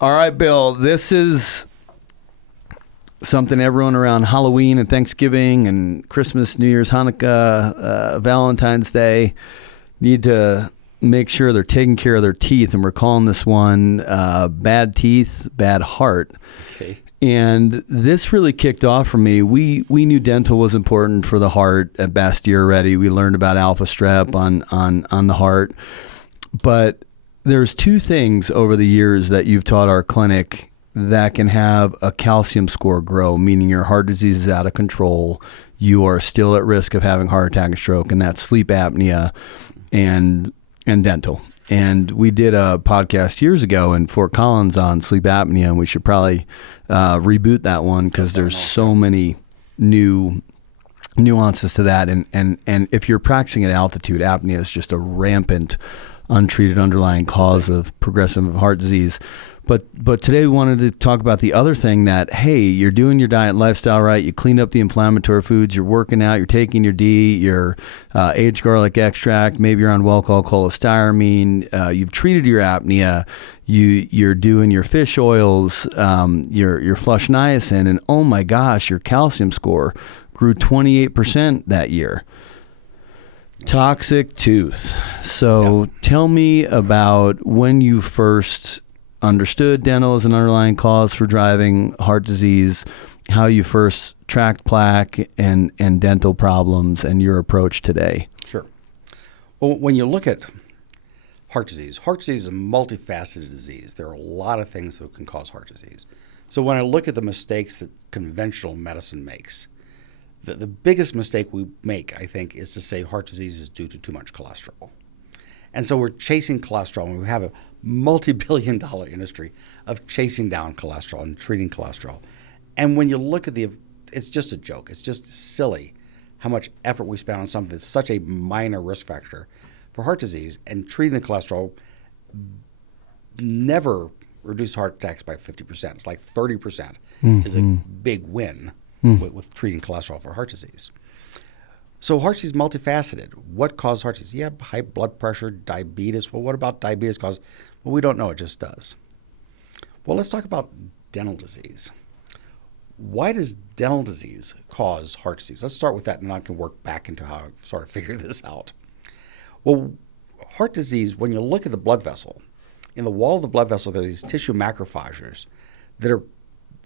All right, Bill, this is something everyone around Halloween and Thanksgiving and Christmas, New Year's, Hanukkah, Valentine's Day need to make sure they're taking care of their teeth. And we're calling this one Bad Teeth, Bad Heart. Okay. And this really kicked off for me. We knew dental was important for the heart at Bastyr already. We learned about alpha strep on the heart. But there's two things over the years that you've taught our clinic that can have a calcium score grow, meaning your heart disease is out of control. You are still at risk of having heart attack and stroke, and that's sleep apnea and dental. And we did a podcast years ago in Fort Collins on sleep apnea, and we should probably reboot that one because there's so many new nuances to that. And if you're practicing at altitude, apnea is just a rampant, untreated underlying cause of progressive heart disease. But today we wanted to talk about the other thing that, hey, you're doing your diet and lifestyle right, you clean up the inflammatory foods, you're working out, you're taking your D, your aged garlic extract, maybe you're on well-called cholestyramine, you've treated your apnea, you're doing your fish oils, your flush niacin, and oh my gosh, your calcium score grew 28% that year. Toxic tooth. So tell me about when you first understood dental as an underlying cause for driving heart disease, how you first tracked plaque and dental problems, and your approach today. Sure. Well, when you look at heart disease is a multifaceted disease. There are a lot of things that can cause heart disease. So when I look at the mistakes that conventional medicine makes, the biggest mistake we make, I think, is to say heart disease is due to too much cholesterol. And so we're chasing cholesterol, and we have a multi-billion-dollar industry of chasing down cholesterol and treating cholesterol. And when you look at it's just a joke. It's just silly how much effort we spend on something that's such a minor risk factor for heart disease, and treating the cholesterol never reduces heart attacks by 50%. It's like 30% is a big win with treating cholesterol for heart disease. So heart disease is multifaceted. What causes heart disease? Yeah, high blood pressure, diabetes. Well, what about diabetes cause? Well, we don't know. It just does. Well, let's talk about dental disease. Why does dental disease cause heart disease? Let's start with that, and then I can work back into how I sort of figure this out. Well, heart disease, when you look at the blood vessel, in the wall of the blood vessel, there are these tissue macrophages that are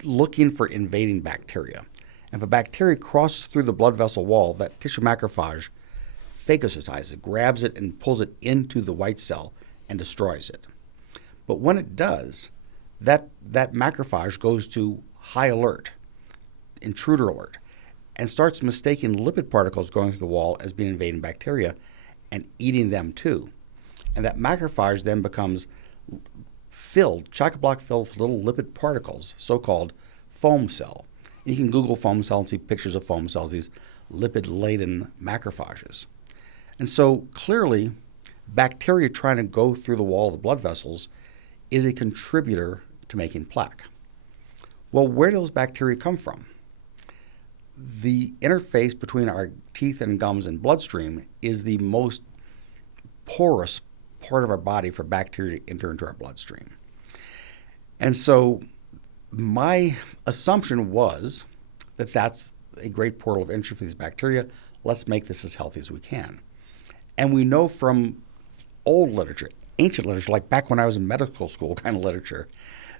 looking for invading bacteria. And if a bacteria crosses through the blood vessel wall, that tissue macrophage phagocytizes it, grabs it, and pulls it into the white cell and destroys it. But when it does, that macrophage goes to high alert, intruder alert, and starts mistaking lipid particles going through the wall as being invading bacteria and eating them too. And that macrophage then becomes filled, chock-a-block filled with little lipid particles, so-called foam cell. You can Google foam cell and see pictures of foam cells, these lipid-laden macrophages. And so clearly, bacteria trying to go through the wall of the blood vessels is a contributor to making plaque. Well, where do those bacteria come from? The interface between our teeth and gums and bloodstream is the most porous part of our body for bacteria to enter into our bloodstream. And so my assumption was that that's a great portal of entry for these bacteria. Let's make this as healthy as we can. And we know from old literature, ancient literature, like back when I was in medical school kind of literature,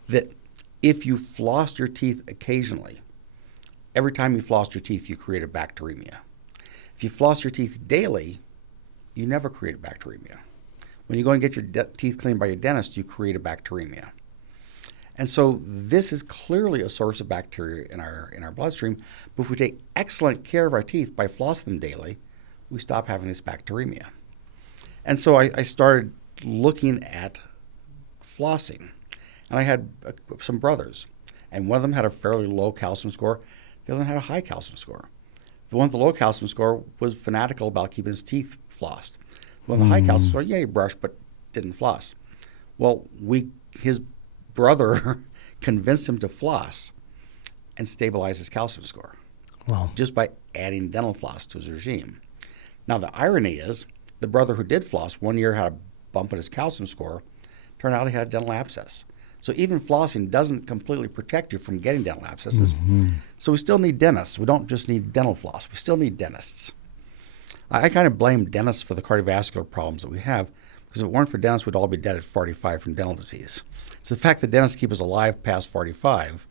that if you flossed your teeth occasionally, every time you flossed your teeth, you created bacteremia. If you floss your teeth daily, you never create bacteremia. When you go and get your teeth cleaned by your dentist, you create a bacteremia. And so this is clearly a source of bacteria in our bloodstream. But if we take excellent care of our teeth by flossing them daily, we stop having this bacteremia. And so I started looking at flossing. And I had some brothers. And one of them had a fairly low calcium score. The other one had a high calcium score. The one with the low calcium score was fanatical about keeping his teeth flossed. The one with the high calcium score, yeah, he brushed but didn't floss. Well, his brother convinced him to floss and stabilize his calcium score. Wow. Just by adding dental floss to his regime. Now, the irony is the brother who did floss 1 year had a bump in his calcium score. Turned out he had a dental abscess. So even flossing doesn't completely protect you from getting dental abscesses. So we still need dentists. We don't just need dental floss. We still need dentists. I kind of blame dentists for the cardiovascular problems that we have, because if it weren't for dentists, we'd all be dead at 45 from dental disease. So the fact that dentists keep us alive past 45,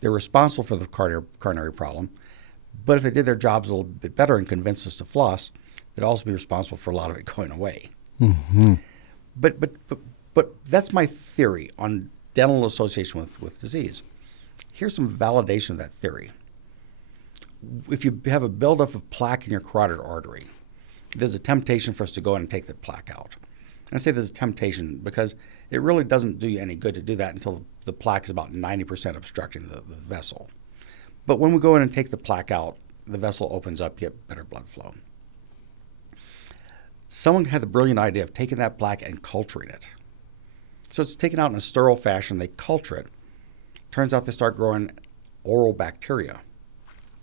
they're responsible for the coronary problem. But if they did their jobs a little bit better and convinced us to floss, they'd also be responsible for a lot of it going away. But that's my theory on dental association with disease. Here's some validation of that theory. If you have a buildup of plaque in your carotid artery, there's a temptation for us to go in and take the plaque out. And I say there's a temptation because it really doesn't do you any good to do that until the plaque is about 90% obstructing the vessel. But when we go in and take the plaque out, the vessel opens up, you get better blood flow. Someone had the brilliant idea of taking that plaque and culturing it. So it's taken out in a sterile fashion. They culture it. Turns out they start growing oral bacteria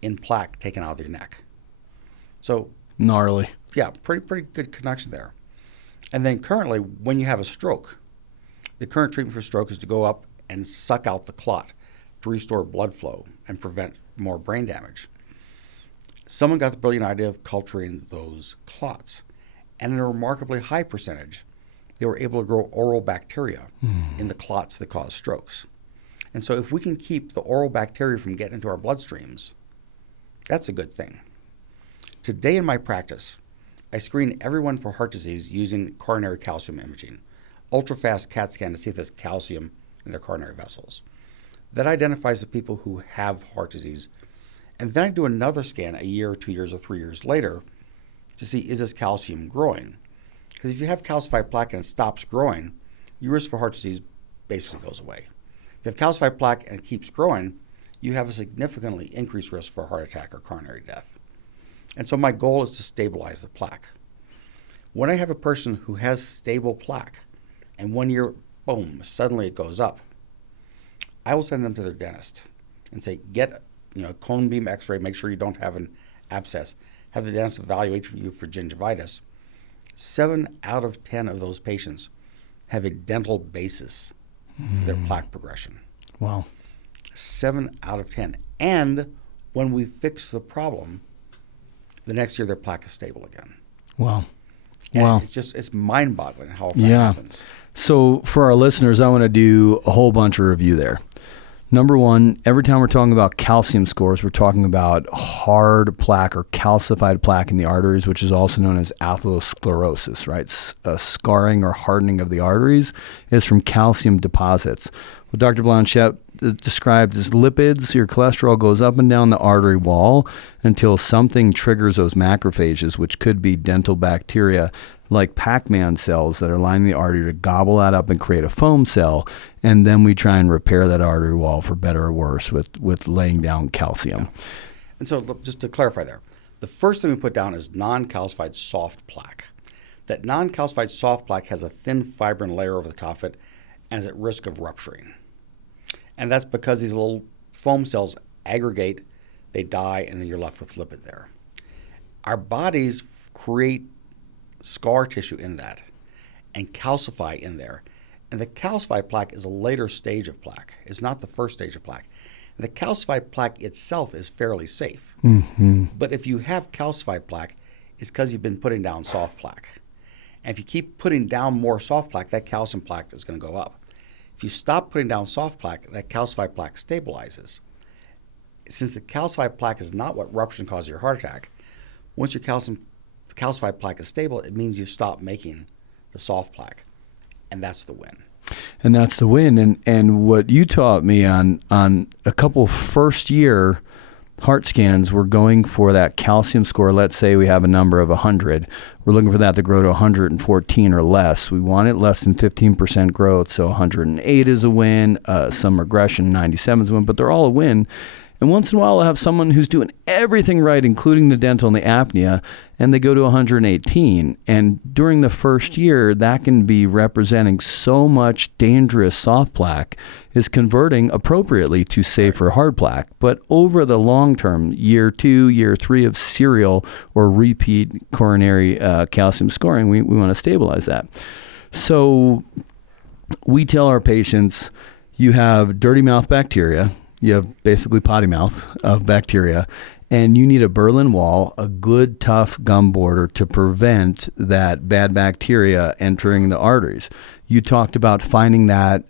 in plaque taken out of your neck. So gnarly. Yeah, pretty good connection there. And then currently, when you have a stroke, the current treatment for stroke is to go up and suck out the clot to restore blood flow and prevent more brain damage. Someone got the brilliant idea of culturing those clots. And in a remarkably high percentage, they were able to grow oral bacteria in the clots that cause strokes. And so if we can keep the oral bacteria from getting into our bloodstreams, that's a good thing. Today in my practice, I screen everyone for heart disease using coronary calcium imaging, ultra-fast CAT scan to see if there's calcium in their coronary vessels. That identifies the people who have heart disease. And then I do another scan a year, 2 years, or 3 years later to see, is this calcium growing? Because if you have calcified plaque and it stops growing, your risk for heart disease basically goes away. If you have calcified plaque and it keeps growing, you have a significantly increased risk for a heart attack or coronary death. And so my goal is to stabilize the plaque. When I have a person who has stable plaque and 1 year, boom, suddenly it goes up, I will send them to their dentist and say, get a cone beam x-ray, make sure you don't have an abscess, have the dentist evaluate you for gingivitis. 7 out of 10 of those patients have a dental basis for their plaque progression. Wow. 7 out of 10. And when we fix the problem, the next year their plaque is stable again. Wow. And wow. it's mind-boggling how that happens. So for our listeners, I want to do a whole bunch of review there. Number one, every time we're talking about calcium scores, we're talking about hard plaque or calcified plaque in the arteries, which is also known as atherosclerosis, right? Scarring or hardening of the arteries is from calcium deposits. What Dr. Blanchet described as lipids, your cholesterol goes up and down the artery wall until something triggers those macrophages, which could be dental bacteria, like Pac-Man cells that are lining the artery to gobble that up and create a foam cell. And then we try and repair that artery wall for better or worse with laying down calcium. Yeah. And so just to clarify there, the first thing we put down is non-calcified soft plaque. That non-calcified soft plaque has a thin fibrin layer over the top of it and is at risk of rupturing. And that's because these little foam cells aggregate, they die, and then you're left with lipid there. Our bodies create scar tissue in that and calcify in there. And the calcified plaque is a later stage of plaque. It's not the first stage of plaque. And the calcified plaque itself is fairly safe. But if you have calcified plaque, it's because you've been putting down soft plaque. And if you keep putting down more soft plaque, that calcium plaque is going to go up. If you stop putting down soft plaque, that calcified plaque stabilizes. Since the calcified plaque is not what rupture causes your heart attack, once your calcified plaque is stable, it means you stop making the soft plaque. And that's the win. And that's the win. And what you taught me on a couple first year heart scans, we're going for that calcium score. Let's say we have a number of 100. We're looking for that to grow to 114 or less. We want it less than 15% growth. So 108 is a win, some regression, 97 is a win, but they're all a win. And once in a while, I'll have someone who's doing everything right, including the dental and the apnea, and they go to 118. And during the first year, that can be representing so much dangerous soft plaque is converting appropriately to safer hard plaque. But over the long term, year 2, year 3 of serial or repeat coronary calcium scoring, we want to stabilize that. So we tell our patients, you have dirty mouth bacteria. You have basically potty mouth of bacteria, and you need a Berlin wall, a good tough gum border to prevent that bad bacteria entering the arteries. You talked about finding that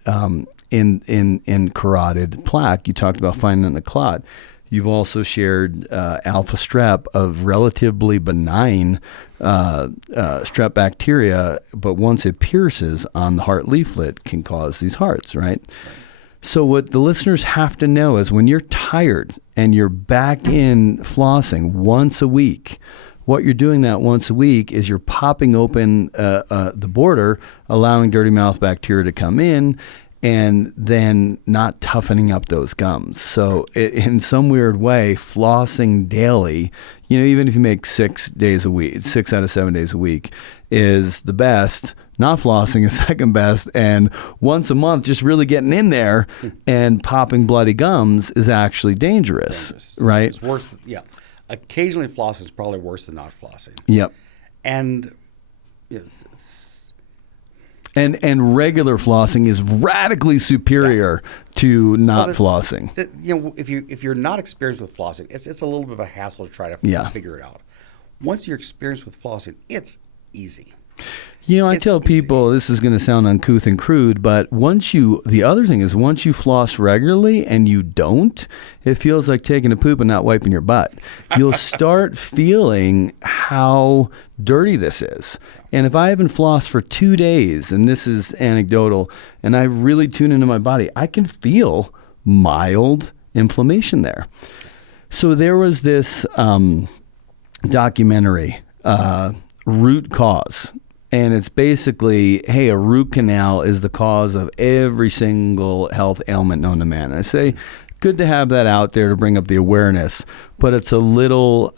in carotid plaque. You talked about finding it in the clot. You've also shared alpha strep of relatively benign strep bacteria, but once it pierces on the heart leaflet can cause these hearts, right? So what the listeners have to know is when you're tired and you're back in flossing once a week, what you're doing that once a week is you're popping open the border, allowing dirty mouth bacteria to come in, and then not toughening up those gums. So in some weird way, flossing daily, even if you make 6 days a week, 6 out of 7 days a week is the best. Not flossing is second best. And once a month, just really getting in there and popping bloody gums is actually dangerous. Right? It's worse. Yeah. Occasionally flossing is probably worse than not flossing. Yep. And And regular flossing is radically superior to not flossing. If you're not experienced with flossing, it's a little bit of a hassle to try to figure it out. Once you're experienced with flossing, it's easy. I tell people, this is going to sound uncouth and crude, but the other thing is once you floss regularly and you don't, it feels like taking a poop and not wiping your butt. You'll start feeling how dirty this is. And if I haven't flossed for 2 days, and this is anecdotal, and I really tune into my body, I can feel mild inflammation there. So there was this documentary, Root Cause. And it's basically, hey, a root canal is the cause of every single health ailment known to man. And I say, good to have that out there to bring up the awareness, but it's a little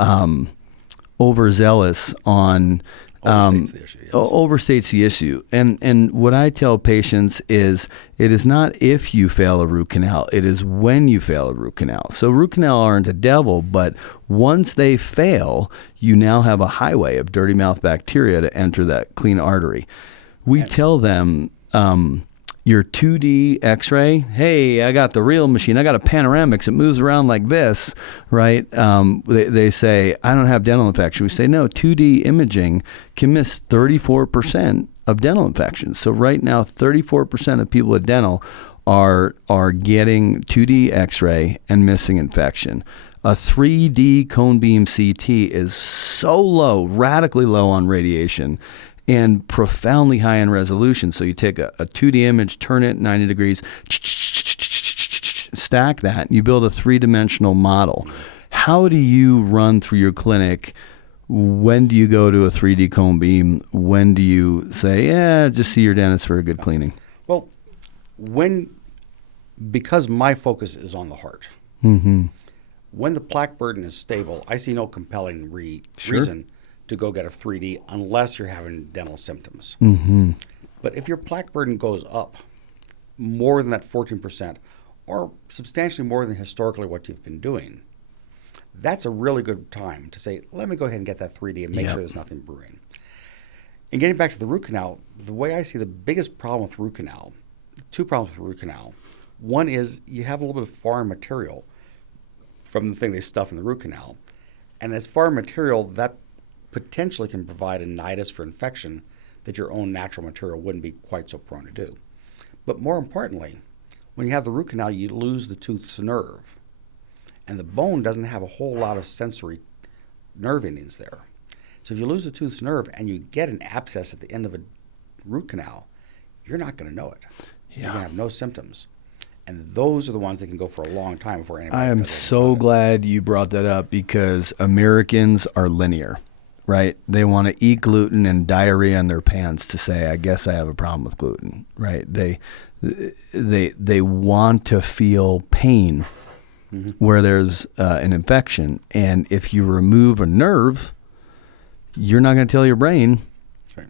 overzealous on overstates the issue. And what I tell patients is it is not if you fail a root canal, it is when you fail a root canal. So root canal aren't a devil, but once they fail, you now have a highway of dirty mouth bacteria to enter that clean artery. We tell them your 2D x-ray, hey, I got the real machine. I got a panoramics. It moves around like this, right? They say, I don't have dental infection. We say, no, 2D imaging can miss 34% of dental infections. So right now, 34% of people with dental are getting 2D x-ray and missing infection. A 3D cone beam CT is so low, radically low on radiation, and profoundly high in resolution. So you take a 2D image, turn it 90 degrees, stack that, and you build a three-dimensional model. How do you run through your clinic? When do you go to a 3D cone beam? When do you say, just see your dentist for a good cleaning? Well, because my focus is on the heart, when the plaque burden is stable, I see no compelling reason to go get a 3D unless you're having dental symptoms. But if your plaque burden goes up more than that 14% or substantially more than historically what you've been doing, that's a really good time to say, let me go ahead and get that 3D and make sure there's nothing brewing. And getting back to the root canal, the way I see the biggest problem with root canal, 2 problems with root canal. One is you have a little bit of foreign material from the thing they stuff in the root canal. And as foreign material, that potentially can provide a nidus for infection that your own natural material wouldn't be quite so prone to do. But more importantly, when you have the root canal, you lose the tooth's nerve. And the bone doesn't have a whole lot of sensory nerve endings there. So if you lose the tooth's nerve and you get an abscess at the end of a root canal, you're not going to know it. You're going to have no symptoms. And those are the ones that can go for a long time before anybody. I am so glad you brought that up because Americans are linear, right? They want to eat gluten and diarrhea in their pants to say, I guess I have a problem with gluten, right? They want to feel pain where there's an infection. And if you remove a nerve, you're not going to tell your brain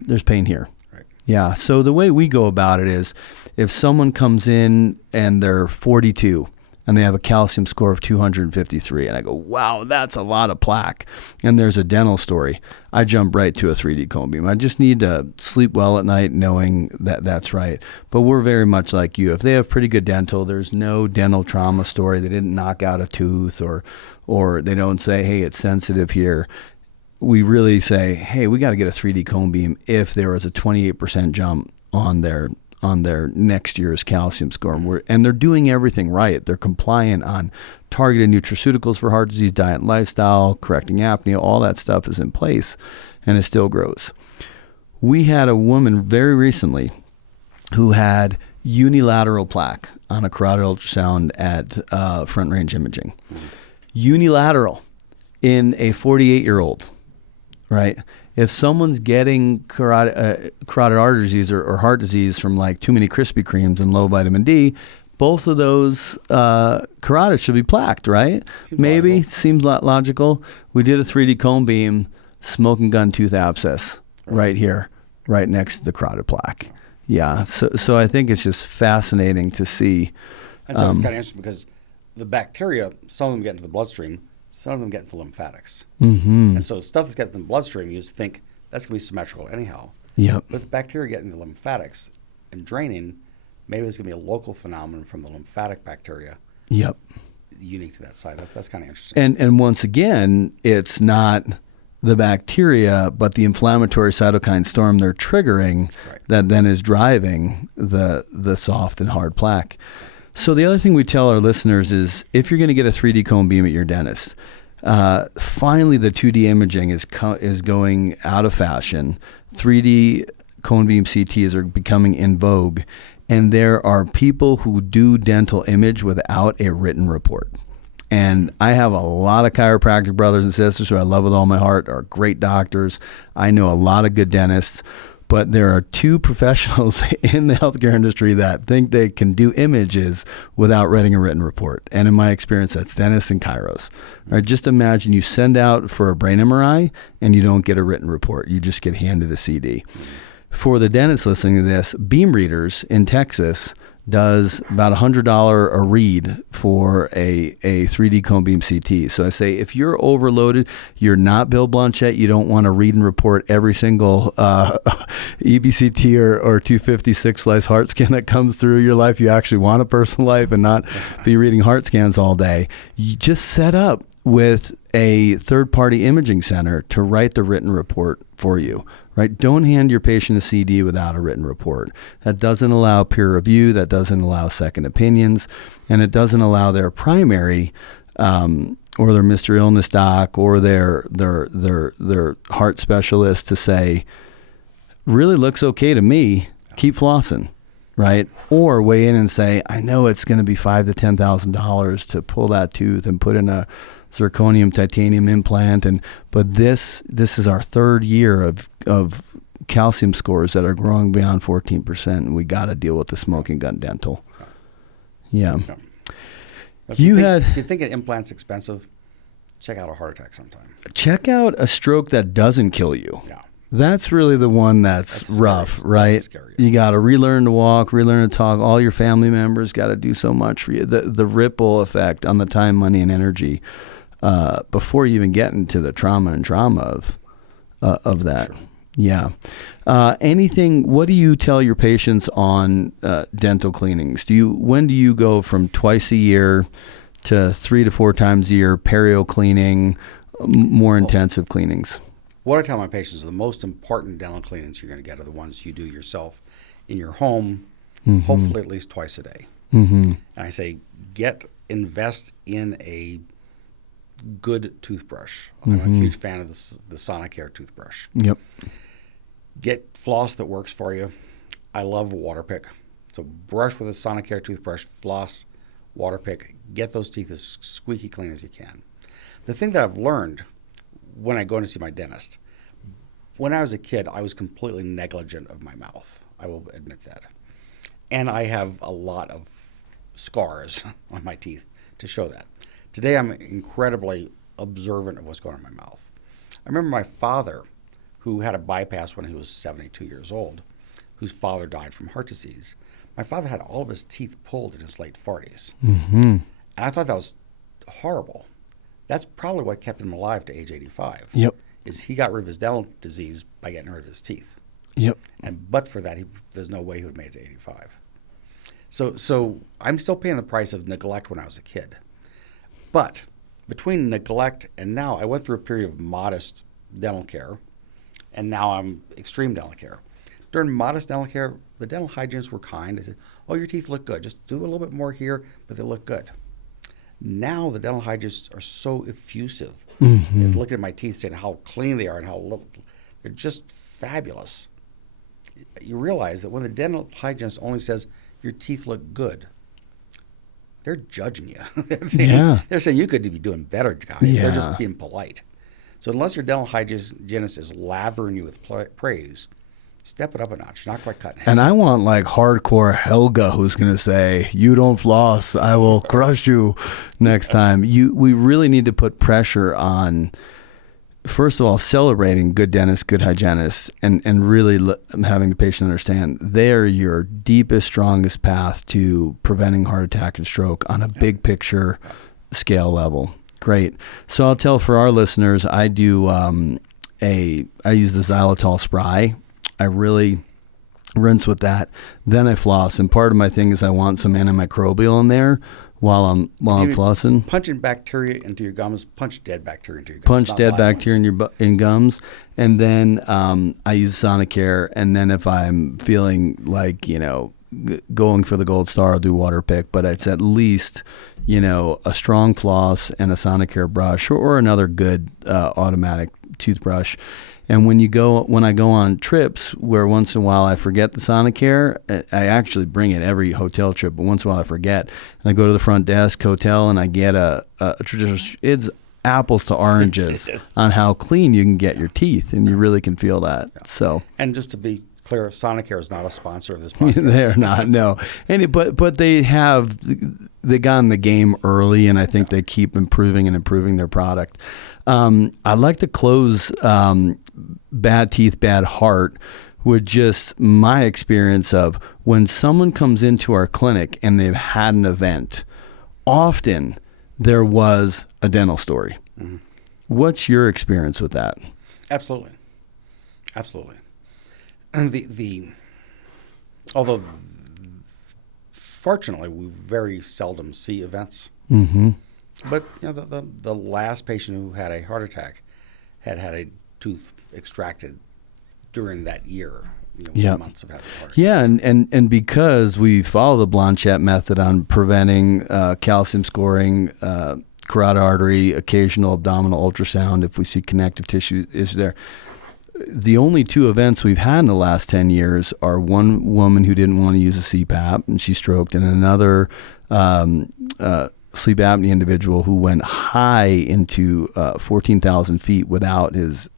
there's pain here. Right. Yeah. So the way we go about it is if someone comes in and they're 42 and they have a calcium score of 253. And I go, wow, that's a lot of plaque. And there's a dental story. I jump right to a 3D cone beam. I just need to sleep well at night knowing that that's right. But we're very much like you. If they have pretty good dental, there's no dental trauma story. They didn't knock out a tooth, or they don't say, hey, it's sensitive here. We really say, hey, we got to get a 3D cone beam if there was a 28% jump on their next year's calcium score. And they're doing everything right. They're compliant on targeted nutraceuticals for heart disease, diet and lifestyle, correcting apnea, all that stuff is in place, and it still grows. We had a woman very recently who had unilateral plaque on a carotid ultrasound at Front Range Imaging. Unilateral in a 48-year-old, right? If someone's getting carotid artery disease or heart disease from like too many Krispy Kremes and low vitamin D, both of those carotids should be plaqued, right? Seems logical. We did a 3D cone beam, smoking gun tooth abscess right here, right next to the carotid plaque. Yeah, so I think it's just fascinating to see. And so it's kind of interesting because the bacteria, some of them get into the bloodstream, some of them get into the lymphatics. Mm-hmm. And so stuff that's getting in the bloodstream, you just think that's going to be symmetrical anyhow. Yep. But if the bacteria get into the lymphatics and draining, maybe there's going to be a local phenomenon from the lymphatic bacteria. Yep. Unique to that side. That's kind of interesting. And once again, it's not the bacteria, but the inflammatory cytokine storm they're triggering that then is driving the soft and hard plaque. So the other thing we tell our listeners is if you're going to get a 3D cone beam at your dentist, finally the 2D imaging is going out of fashion. 3D cone beam CTs are becoming in vogue, and there are people who do dental image without a written report. And I have a lot of chiropractic brothers and sisters who I love with all my heart, are great doctors. I know a lot of good dentists. But there are two professionals in the healthcare industry that think they can do images without writing a written report. And in my experience, that's dentists and chiros. Right, just imagine you send out for a brain MRI and you don't get a written report. You just get handed a CD. For the dentists listening to this, Beam Readers in Texas does about $100 a read for a 3D cone beam CT. So I say, if you're overloaded, you're not Bill Blanchet, you don't want to read and report every single EBCT or 256 slice heart scan that comes through your life. You actually want a personal life and not be reading heart scans all day. You just set up with a third-party imaging center to write the written report for you, right? Don't hand your patient a CD without a written report. That doesn't allow peer review, that doesn't allow second opinions, and it doesn't allow their primary or their Mr. Illness doc or their heart specialist to say, really looks okay to me, keep flossing, right? Or weigh in and say, I know it's going to be $5,000 to $10,000 to pull that tooth and put in a zirconium titanium implant, but this is our third year of calcium scores that are growing beyond 14%, and we got to deal with the smoking gun dental. Yeah. If you think an implant's expensive, check out a heart attack sometime. Check out a stroke that doesn't kill you. Yeah. That's really the one that's rough, right? You got to relearn to walk, relearn to talk. All your family members got to do so much for you. The ripple effect on the time, money, and energy before you even get into the trauma of that. Sure. Yeah. What do you tell your patients on dental cleanings? When do you go from twice a year to 3 to 4 times a year, perio cleaning, more intensive cleanings? What I tell my patients is the most important dental cleanings you're going to get are the ones you do yourself in your home, hopefully at least twice a day. And I say, invest in a good toothbrush. I'm a huge fan of the Sonicare toothbrush. Yep. Get floss that works for you. I love Waterpick. So brush with a Sonicare toothbrush, floss, Waterpick. Get those teeth as squeaky clean as you can. The thing that I've learned when I go in to see my dentist, when I was a kid, I was completely negligent of my mouth. I will admit that. And I have a lot of scars on my teeth to show that. Today, I'm incredibly observant of what's going on in my mouth. I remember my father, who had a bypass when he was 72 years old, whose father died from heart disease. My father had all of his teeth pulled in his late 40s. And I thought that was horrible. That's probably what kept him alive to age 85. Yep. Is he got rid of his dental disease by getting rid of his teeth. Yep. And but for that, there's no way he would have made it to 85. So I'm still paying the price of neglect when I was a kid. But between neglect and now, I went through a period of modest dental care, and now I'm extreme dental care. During modest dental care, the dental hygienists were kind. They said, oh, your teeth look good. Just do a little bit more here, but they look good. Now the dental hygienists are so effusive. Mm-hmm. They look at my teeth saying how clean they are and how little. They're just fabulous. You realize that when the dental hygienist only says, your teeth look good, they're judging you. They're saying you could be doing better, guy. Yeah. They're just being polite. So unless your dental hygienist is lathering you with praise, step it up a notch. You're not quite cutting. And I want like hardcore Helga who's going to say, you don't floss, I will crush you next time. We really need to put pressure on, first of all, celebrating good dentists, good hygienists, and really having the patient understand they're your deepest, strongest path to preventing heart attack and stroke on a big picture scale level. Great. So I'll tell for our listeners, I do I use the xylitol spray. I really rinse with that. Then I floss. And part of my thing is I want some antimicrobial in there while I'm flossing. Punching bacteria into your gums, punch dead bacteria into your gums. Punch dead bacteria in gums. And then I use Sonicare. And then if I'm feeling like, going for the gold star, I'll do water pick. But it's at least, a strong floss and a Sonicare brush or another good automatic toothbrush. And when I go on trips where once in a while I forget the Sonicare, I actually bring it every hotel trip, but once in a while I forget. And I go to the front desk hotel and I get a traditional, it's apples to oranges on how clean you can get your teeth, and you really can feel that. Yeah. So, and just to be clear, Sonicare is not a sponsor of this podcast. They're not, no. But they got in the game early, and I think they keep improving their product. I'd like to close bad teeth, bad heart with just my experience of when someone comes into our clinic and they've had an event, often there was a dental story. Mm-hmm. What's your experience with that? Absolutely. Although fortunately we very seldom see events. Mm-hmm. But the last patient who had a heart attack had a tooth extracted during that year. Months of having a heart attack. Yeah, and because we follow the Blanchet method on preventing calcium scoring, carotid artery, occasional abdominal ultrasound if we see connective tissue is there. The only two events we've had in the last 10 years are one woman who didn't want to use a CPAP and she stroked, and another sleep apnea individual who went high into 14,000 feet without his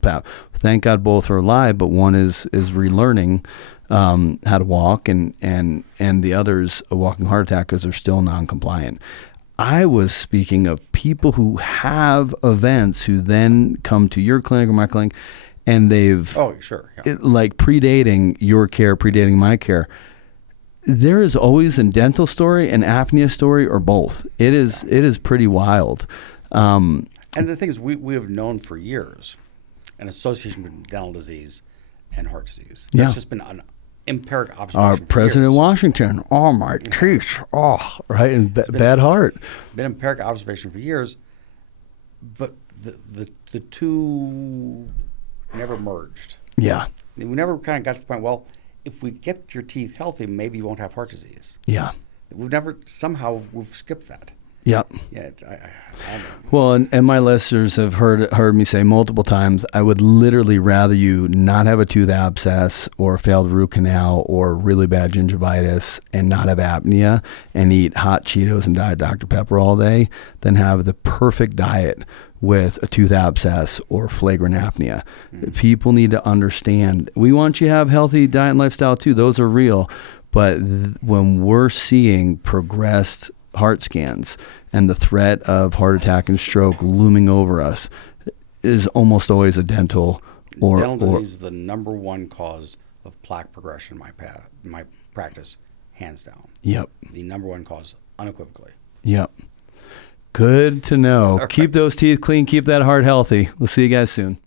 PAP. Thank God both are alive, but one is relearning how to walk, and the other's a walking heart attack because they're still non-compliant. I was speaking of people who have events who then come to your clinic or my clinic, and they've like predating your care, predating my care. There is always a dental story, an apnea story, or both. It is pretty wild. And the thing is, we have known for years an association between dental disease and heart disease. That's just been an empiric observation. Our for President years. Washington, oh my teeth, right, and bad heart. Been empiric observation for years, but the two never merged. Yeah, we never kind of got to the point. Well, if we get your teeth healthy, maybe you won't have heart disease. Yeah, we've skipped that. Yep. Yeah. Well, and my listeners have heard me say multiple times, I would literally rather you not have a tooth abscess or failed root canal or really bad gingivitis and not have apnea and eat hot Cheetos and Diet Dr. Pepper all day than have the perfect diet with a tooth abscess or flagrant apnea. Mm-hmm. People need to understand, we want you to have healthy diet and lifestyle too. Those are real. But when we're seeing progressed heart scans and the threat of heart attack and stroke looming over us is almost always a dental disease is the number one cause of plaque progression in my practice, hands down. Yep. The number one cause, unequivocally. Yep. Good to know. All Keep right. those teeth clean. Keep that heart healthy. We'll see you guys soon.